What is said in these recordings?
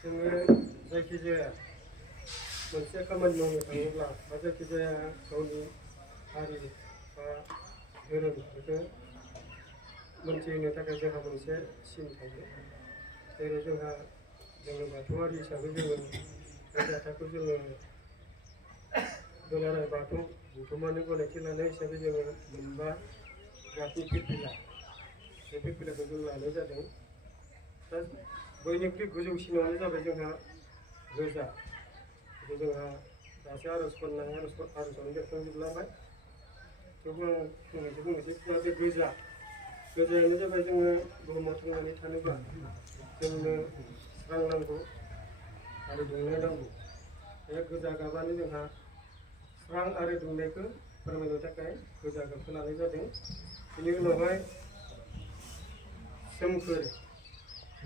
जोङो जायखिजाया मोनसे खामानि मावनो थाङोब्ला बा जायखिजाया गावनि हारि बा धोरोम बेखौ मोनथिहोनो थाखाय जोंहा मोनसे सिन थायो। जेरै जोङो बाथौआरि हिसाबै जोङो बे जाथायखौ जोङो दुलाराय बाथौ गौथुमानो गनायथि लानाय हिसाबै जोङो मोनबा गाबनि फिरफिला बे फिरफिलाखौ जों लानाय जादों। दा बयनिख्रुइ गोजौसिनावनो जाबाय जोंहा गोजा। जोंहा दासो आर'ज खननाय आर'जआवनो बेरखांजोबलांबाय। थेवबो आं फंनैसो बुंनोसै। दा बे गोजायानो जाबाय जोङो बुहुमाव थांनानै थानोब्ला जोंनो स्रां नांगौ आरो दुंनाय नांगौ। बे गोजा गाबानो जोंहा स्रां आरो दुंनायखौ फोरमायनो थाखाय गोजा गाबखौ लानाय जादों। बेनि उनावहाय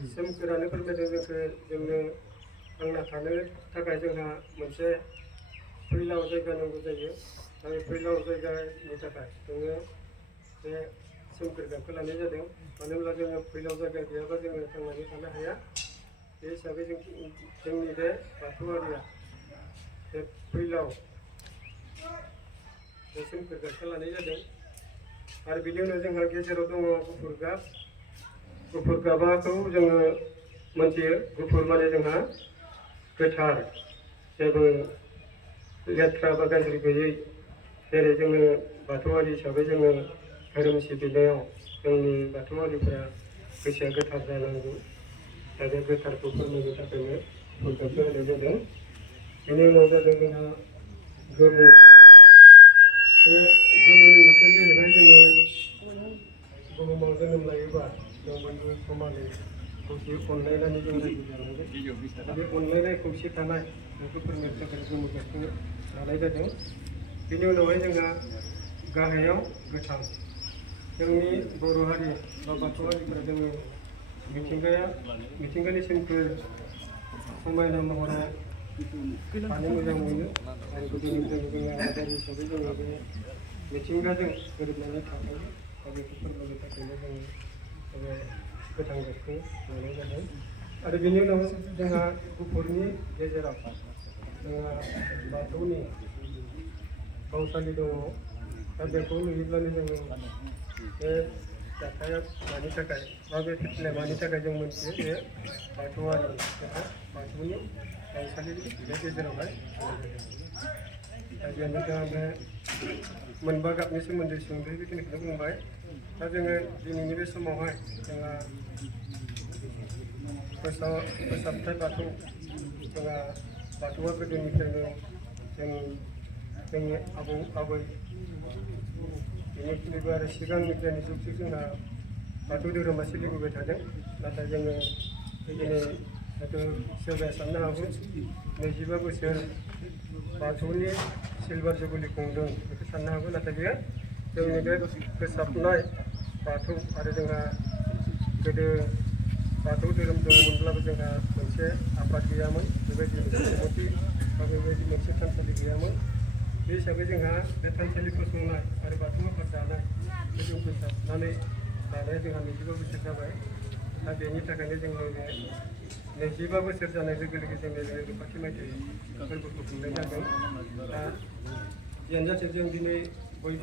सोमखोरानो फोरमायदों जोंनो थांना थानो थाखाय जोंहा मोनसे फैलाव जायगा नांगौ जायो। दा बे फैलाव जायगानि थाखाय जोङो बे सोमखोर गाबखौ लानाय जादों। मानो होनब्ला जोङो फैलाव जायगा गैयाबा जोङो थांनानै थानो हाया। बे हिसाबै जोंनि बे बाथौआरिया बे फैलाव बे सोमखोर गाबखौ लानाय जादों। आरो बिनि उनाव जोंहा गेजेराव दङ गुफुर गाब। गुफुर गाबखौ जोङो मोनथियो। गुफुर माने जोंहा गोथार, जेबो लेथ्रा बा गाज्रि गैयै। जेरै जोङो बाथौआरि हिसाबै जोङो धोरोम सिबिनायाव जोंनि बाथौआरिफोरा गोसोआ गोथार जानांगौ। दा बे गोथारखौ फोरमायनो थाखायनो गुफुर गाबखौ होनाय जादों। बेनि उनाव जादों जोंहा गोमो। बे गोमोनि ओंथियानो जाहैबाय जोङो बुहुमाव जोनोम लायोबा जों बयबो समानै खौसे अनलायनानै जों रायजो जानांगोन। बे अनलायनाय खौसे थानाय बेखौ फोरमायनो थाखाय गोमो गाबखौ लानाय जादों। बेनि उनावहाय जोंहा गाहायाव गोथां। जोंनि बर' हारि बा बाथौआरिफोरा जोङो मिथिंगानि सोमखोर समायना महराव थानो मोजां मोनो। आरो गोदोनिफ्रायनो जोङो आबादारि हिसाबै जोङो बे मिथिंगाजों गोरोबनानै थाखायो। दा बेखौ फोरमायनो थाखायनो जोङो बे गोथां गाबखौ लानाय जादों। आरो बेनि उनाव जोंहा गुफुरनि गेजेराव जोंहा बाथौनि बावसालि दङ। दा बेखौ नुयोब्लानो जोङो बे जाथाया मानि थाखाय बा बे फिरफिलाया मानि थाखाय जों मोनथियो। बे बाथौआरि बाथौनि बावसालि बे गेजेरावहाय दा बेयावनो जोंहा बे मोनबा गाबनि सोमोन्दै सुंद'यै बेखिनिखौनो बुंबाय। दा जोङो दिनैनि बे समावहाय जोंहा फोसाबथाय बाथौ जोंहा बाथौआ गोदोनिफ्रायनो जोंनि आबौ आबै बेनिख्रुइबो आरो सिगांनिफ्रायनो जुग जुग जोंहा बाथौ धोरोमा सोलिबोबाय थादों। नाथाय जोङो दिनै हयथ' सोरबाया साननो हागौ 25 बोसोर बाथौनि सिलभार जुबुलि खुंदों बेखौ साननो हागौ। नाथाय बेयो जोंनि बे फोसाबनाय बाथौ आरो जोंहा गोदो बाथौ धोरोम दङमोनब्लाबो जोंहा मोनसे आफाद गैयामोन। बेबायदि मोनसे कमिटि बा बेबायदि मोनसे थानसालि गैयामोन। बे हिसाबै जोंहा बे थानसालि फसंनाय आरो बाथौ आफाद दानाय बे जों फोसाबनानै लानाया जोंहा 25 बोसोर जाबाय। दा बेनि थाखायनो जोङो बे 25 बोसोर जानाय लोगो लोगो जोंनि बे रुपाथि मायथाइ फोरबोखौ खुंनाय जादों। दा जियानो जाथों जों दिनै बयबो